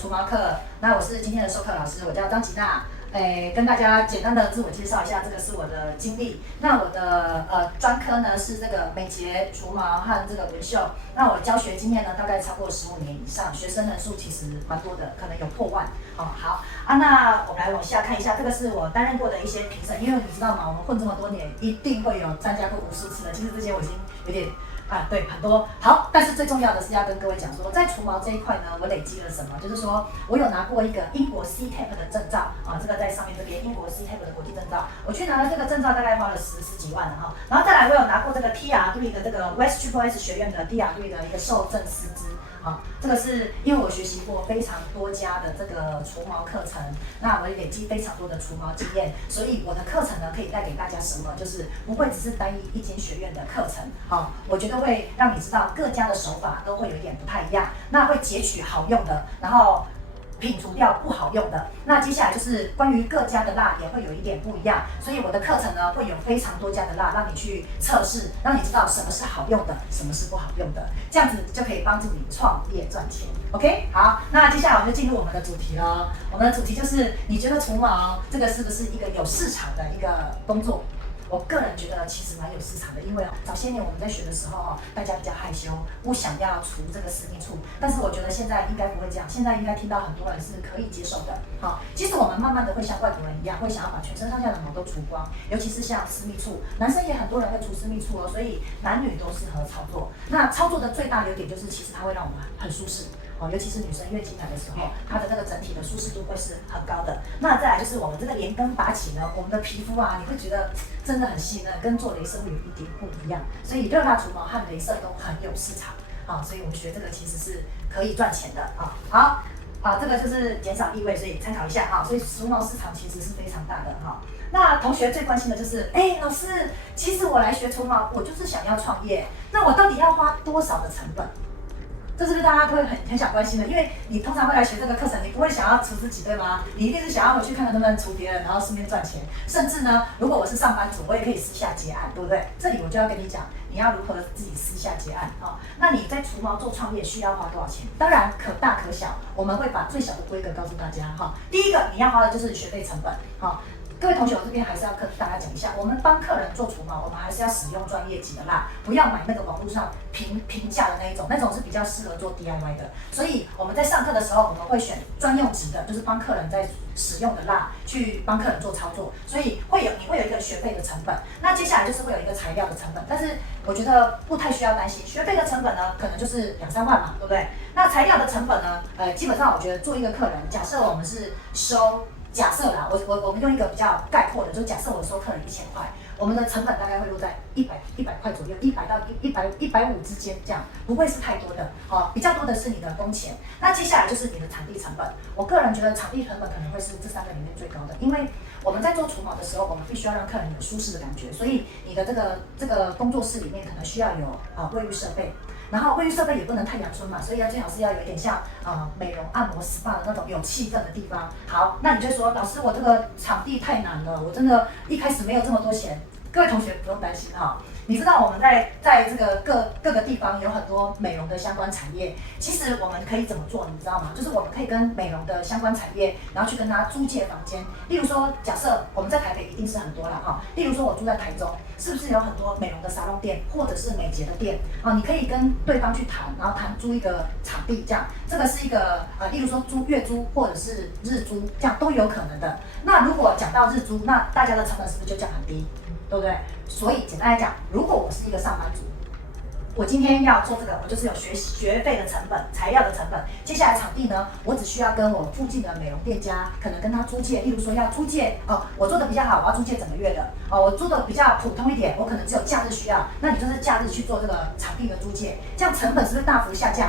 除毛课。那我是今天的授课老师，我叫张吉娜。跟大家简单的自我介绍一下，这个是我的经历。那我的专科呢是这个美睫、除毛和这个纹绣。那我教学经验呢大概超过15年以上，学生人数其实蛮多的，可能有破万。好啊，那我们来往下看一下，这个是我担任过的一些评审，因为你知道吗，我们混这么多年，一定会有参加过无数次的。其实这些我已经有点。对，很多好，但是最重要的是要跟各位讲说，在除毛这一块呢，我累积了什么？就是说我有拿过一个英国 CTAP 的证照啊，这个在上面这边英国 CTAP 的国际证照，我去拿了这个证照，大概花了十几万了哈。然后再来，我有拿过这个 TR3 的这个 West Triple S 学院的 TR3 的一个受证师资。这个是因为我学习过非常多家的这个除毛课程，那我也累积非常多的除毛经验，所以我的课程呢可以带给大家什么？就是不会只是单一一间学院的课程，我觉得会让你知道各家的手法都会有一点不太一样，那会截取好用的，然后摒除掉不好用的。那接下来就是关于各家的蜡也会有一点不一样，所以我的课程呢会有非常多家的蜡让你去测试，让你知道什么是好用的，什么是不好用的，这样子就可以帮助你创业赚钱。OK， 好，那接下来我们就进入我们的主题了。我们的主题就是你觉得除毛这个是不是一个有市场的一个工作？我个人觉得其实蛮有市场的，因为早些年我们在学的时候大家比较害羞，不想要除这个私密处。但是我觉得现在应该不会这样，现在应该听到很多人是可以接受的。其实我们慢慢的会像外国人一样，会想要把全身上下的毛都除光，尤其是像私密处，男生也很多人会除私密处哦，所以男女都适合操作。那操作的最大优点就是，其实它会让我们很舒适。尤其是女生月经来的时候，它的那个整体的舒适度会是很高的。那再来就是我们这个连根拔起呢，我们的皮肤啊，你会觉得真的很细嫩，跟做雷射会有一点不一样。所以热蜡除毛和雷射都很有市场所以我们学这个其实是可以赚钱的好这个就是减少异味，所以参考一下所以除毛市场其实是非常大的那同学最关心的就是，老师，其实我来学除毛，我就是想要创业，那我到底要花多少的成本？这是不是大家都会很想关心的？因为你通常会来学这个课程，你不会想要除自己，对吗？你一定是想要回去看看能不能除别人，然后顺便赚钱。甚至呢，如果我是上班族，我也可以私下结案，对不对？这里我就要跟你讲，你要如何自己私下结案那你在除毛做创业需要花多少钱？当然可大可小，我们会把最小的规格告诉大家第一个你要花的就是学费成本各位同学，我这边还是要跟大家讲一下，我们帮客人做除毛，我们还是要使用专业级的蜡，不要买那个网络上平价的那一种，那种是比较适合做 DIY 的。所以我们在上课的时候，我们会选专用级的，就是帮客人在使用的蜡去帮客人做操作，所以你会有一个学费的成本。那接下来就是会有一个材料的成本，但是我觉得不太需要担心，学费的成本呢，可能就是2、3万嘛，对不对？那材料的成本呢，基本上我觉得做一个客人，假设我们是收。假设啦，我们用一个比较概括的，就是假设我收客人1000块，我们的成本大概会落在100块左右，100到150之间，这样不会是太多的比较多的是你的工钱。那接下来就是你的场地成本，我个人觉得场地成本可能会是这3个里面最高的，因为我们在做除毛的时候，我们必须要让客人有舒适的感觉，所以你的这个工作室里面可能需要有卫浴设备。然后卫浴设备也不能太阳春嘛，所以最好是要有一点像美容按摩 SPA 的那种有气氛的地方。好，那你就说老师，我这个场地太难了，我真的一开始没有这么多钱。各位同学不用担心你知道我们在这个各个地方有很多美容的相关产业，其实我们可以怎么做，你知道吗？就是我们可以跟美容的相关产业，然后去跟他租借房间。例如说，假设我们在台北一定是很多啦例如说我住在台中，是不是有很多美容的沙龙店或者是美睫的店你可以跟对方去谈，然后谈租一个场地，这样这个是一个例如说月租或者是日租，这样都有可能的。那如果讲到日租，那大家的成本是不是就降很低？对不对？所以简单来讲，如果我是一个上班族，我今天要做这个，我就是有学费的成本、材料的成本。接下来场地呢，我只需要跟我附近的美容店家，可能跟他租借，例如说要租借我做的比较好，我要租借整个月的我租的比较普通一点，我可能只有假日需要，那你就是假日去做这个场地的租借，这样成本是不是大幅下降？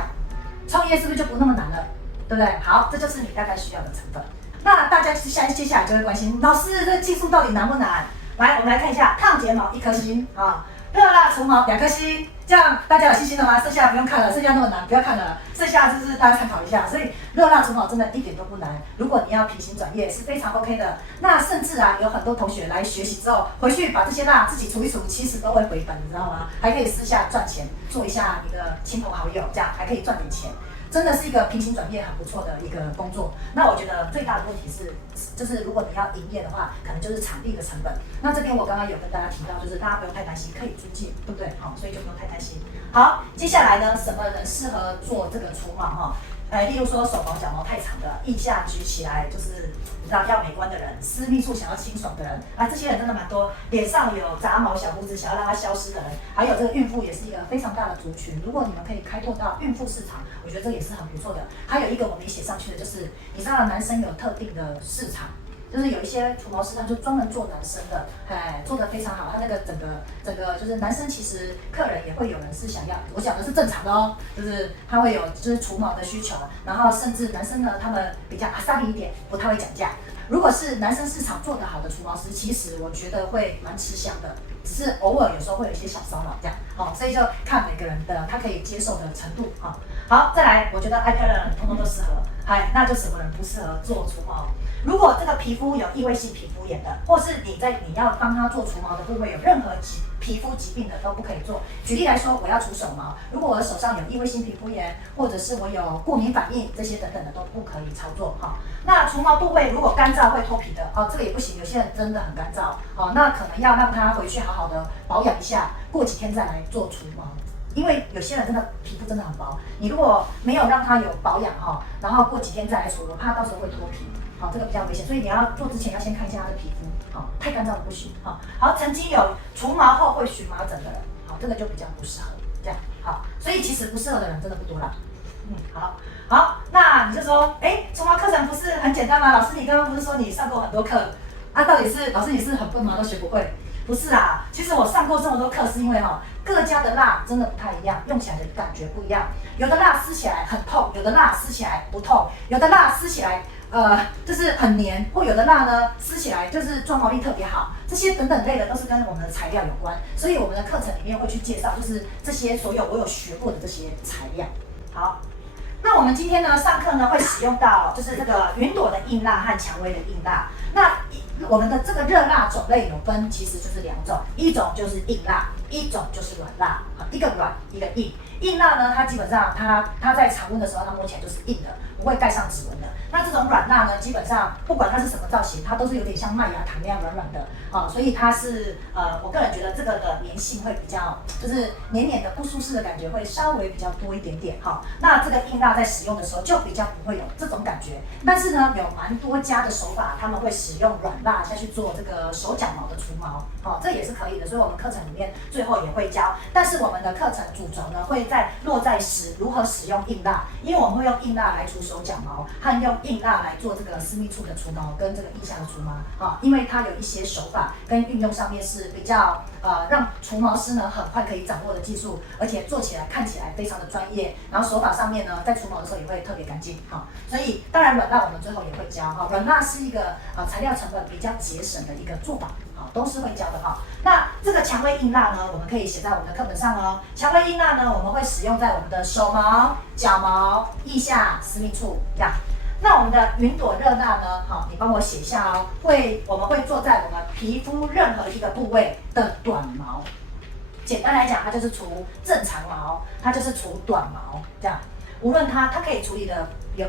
创业是不是就不那么难了？对不对？好，这就是你大概需要的成本。那大家接下来就会关心，老师这技术到底难不难？来，我们来看一下，烫睫毛1颗星热蜡除毛2颗星，这样大家有信心了吗？剩下不用看了，剩下那么难不要看了，剩下就是大家参考一下。所以热蜡除毛真的一点都不难，如果你要平行转业是非常 OK 的。那甚至有很多同学来学习之后，回去把这些蜡自己除一除，其实都会回本，你知道吗？还可以私下赚钱，做一下你的亲朋好友，这样还可以赚点钱。真的是一个平行转业很不错的一个工作。那我觉得最大的问题是，就是如果你要营业的话，可能就是场地的成本。那这边我刚刚有跟大家提到，就是大家不用太担心，可以租借，对不对？好，所以就不用太担心。好，接下来呢，什么人适合做这个除毛哈？例如说手毛脚毛太长的，腋下举起来就是你知道要美观的人，私密处想要清爽的人啊，这些人真的蛮多。脸上有杂毛小胡子想要让它消失的人，还有这个孕妇也是一个非常大的族群。如果你们可以开拓到孕妇市场，我觉得这也是很不错的。还有一个我没写上去的就是，你知道男生有特定的市场。就是有一些除毛师，他就专门做男生的，做得非常好。他那个整个就是男生，其实客人也会有人是想要，我讲的是正常的哦，就是他会有就是除毛的需求，然后甚至男生呢，他们比较阿萨里一点，不太会讲价。如果是男生市场做得好的除毛师，其实我觉得会蛮吃香的，只是偶尔有时候会有一些小骚扰这样，所以就看每个人的他可以接受的程度，好，再来，我觉得爱漂亮的人通通都适合，那就什么人不适合做除毛？如果这个皮肤有异位性皮肤炎的，或是你要帮他做除毛的部位有任何皮肤疾病的都不可以做。举例来说，我要除手毛，如果我的手上有异位性皮肤炎，或者是我有过敏反应，这些等等的都不可以操作哈。那除毛部位如果干燥会脱皮的，这个也不行。有些人真的很干燥，那可能要让他回去好好的保养一下，过几天再来做除毛。因为有些人真的皮肤真的很薄，你如果没有让他有保养然后过几天再来除，我怕到时候会脱皮。这个比较危险，所以你要做之前要先看一下他的皮肤，太干燥的不行，好，曾经有除毛后会荨麻疹的人，这个就比较不适合，这样，好，所以其实不适合的人真的不多啦，好，那你就说，除毛课程不是很简单吗？老师，你刚刚不是说你上过很多课，到底是老师你是很笨吗？都学不会？不是啦，其实我上过这么多课，是因为各家的蜡真的不太一样，用起来的感觉不一样，有的蜡撕起来很痛，有的蜡撕起来不痛，有的蜡撕起来。就是很黏，或有的蜡呢撕起来就是抓毛力特别好，这些等等类的都是跟我们的材料有关，所以我们的课程里面会去介绍，就是这些所有我有学过的这些材料。好，那我们今天呢上课呢会使用到就是这个云朵的硬蜡和蔷薇的硬蜡。那我们的这个热蜡种类有分，其实就是两种，一种就是硬蜡，一种就是软蜡，一个软一个硬。硬蜡呢，它基本上它在常温的时候，它摸起来就是硬的，不会盖上指纹的。那这种软蜡呢，基本上不管它是什么造型，它都是有点像麦芽糖那样软软的所以它是我个人觉得这个的粘性会比较，就是黏黏的不舒适的感觉会稍微比较多一点点那这个硬蜡在使用的时候就比较不会有这种感觉，但是呢，有蛮多家的手法他们会使用软蜡下去做这个手脚毛的除毛这也是可以的，所以我们课程里面最后也会教，但是我们的课程主轴呢会落在如何使用硬蜡，因为我们会用硬蜡来除手脚毛，和用硬蜡来做这个私密处的除毛跟这个腋下的除毛因为它有一些手法跟运用上面是比较让除毛师呢很快可以掌握的技术，而且做起来看起来非常的专业，然后手法上面呢在除毛的时候也会特别干净所以当然软蜡我们最后也会教软蜡是一个材料成本比较节省的一个做法都是会教的那这个蔷薇硬蜡呢，我们可以写在我们的课本上哦。蔷薇硬蜡呢，我们会使用在我们的手毛、脚毛、腋下、私密处这样。那我们的云朵热蜡呢，你帮我写一下哦。我们会做在我们皮肤任何一个部位的短毛。简单来讲，它就是除正常毛，它就是除短毛这样。无论它可以处理的有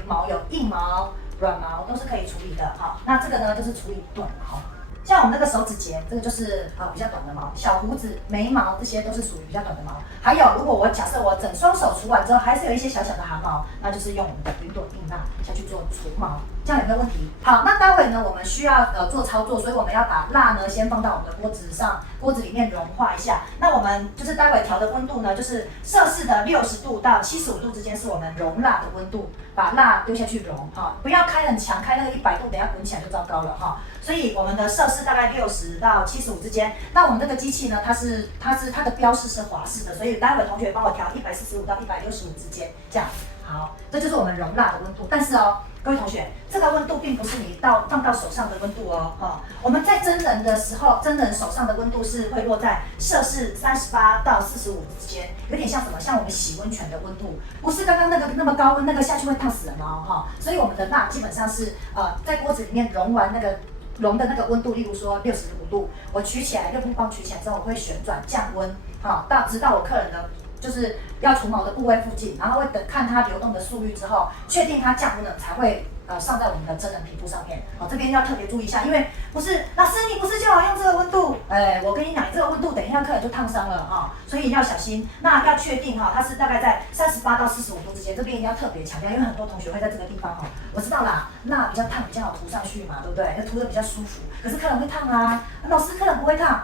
硬毛、软毛都是可以处理的那这个呢就是处理短毛。像我们那个手指节，这个就是比较短的毛，小胡子、眉毛这些都是属于比较短的毛。还有，如果我假设我整双手除完之后，还是有一些小小的汗毛，那就是用我们的云朵硬蜡下去做除毛，这样有没有问题？好，那待会呢，我们需要做操作，所以我们要把蜡呢先放到我们的锅子上，锅子里面融化一下。那我们就是待会调的温度呢，就是摄氏的60度到75度之间是我们融蜡的温度，把蜡丢下去融不要开很强，开那个100度，等下滚起来就糟糕了所以我们的摄氏大概60到75之间。那我们这个机器呢，它的标示是华氏的，所以待会同学帮我调145到165之间，这样好，这就是我们融蜡的温度。但是各位同学，这个温度并不是你放到手上的温度我们在真人的时候，真人手上的温度是会落在摄氏38到45之间，有点像什么？像我们洗温泉的温度，不是刚刚那么高温，那个下去会烫死人所以我们的蜡基本上是在锅子里面融完融的那个温度，例如说65度，我取起来6步棒取起来之后，我会旋转降温直到我客人的就是要除毛的部位附近，然后会等看它流动的速率之后，确定它降温了才会上在我们的真人皮肤上面。这边要特别注意一下，因为不是老师你不是叫我用这个温度，我跟你讲，你这个温度等一下客人就烫伤了所以要小心。那要确定它是大概在38到45度之间，这边一定要特别强调，因为很多同学会在这个地方我知道啦，蜡比较烫比较好涂上去嘛，对不对？涂的比较舒服，可是客人会烫啊，老师客人不会烫。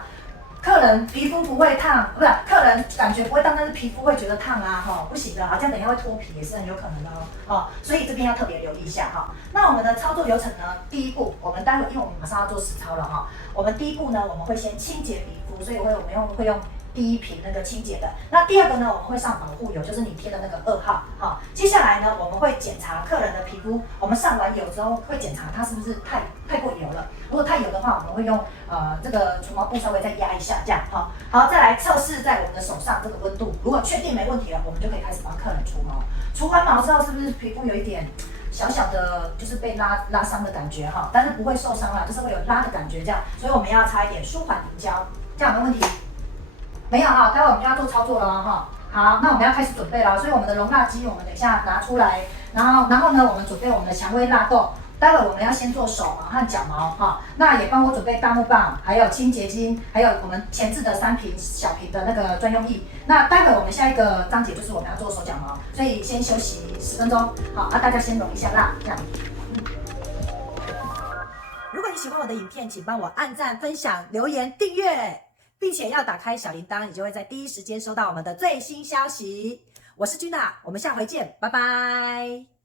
客人皮肤不会烫，不是客人感觉不会烫，但是皮肤会觉得烫不行的这样等一下会脱皮也是很有可能的所以这边要特别留意一下那我们的操作流程呢，第一步，我们待会因为我们马上要做实操了我们第一步呢，我们会先清洁皮肤，所以我们会用第一瓶那个清洁的。那第二个呢，我们会上保护油，就是你贴的那个2号接下来呢，我们会检查客人的皮肤，我们上完油之后会检查它是不是太过油了。如果太油的话，我们会用这个除毛布稍微再压一下，这样好，再来测试在我们的手上这个温度。如果确定没问题了，我们就可以开始帮客人除毛。除完毛之后，是不是皮肤有一点小小的，就是被拉伤的感觉但是不会受伤啦，就是会有拉的感觉这样。所以我们要擦一点舒缓凝胶，这样有没有问题？没有待会我们就要做操作了好，那我们要开始准备了，所以我们的容蜡机我们等一下拿出来，然后呢，我们准备我们的蔷薇蜡豆。待会我们要先做手毛和脚毛那也帮我准备大木棒，还有清洁精，还有我们前置的3瓶小瓶的那个专用液。那待会我们下一个章节就是我们要做手脚毛，所以先休息10分钟。好，大家先融一下蜡，这样。如果你喜欢我的影片，请帮我按赞、分享、留言、订阅，并且要打开小铃铛，你就会在第一时间收到我们的最新消息。我是君娜，我们下回见，拜拜。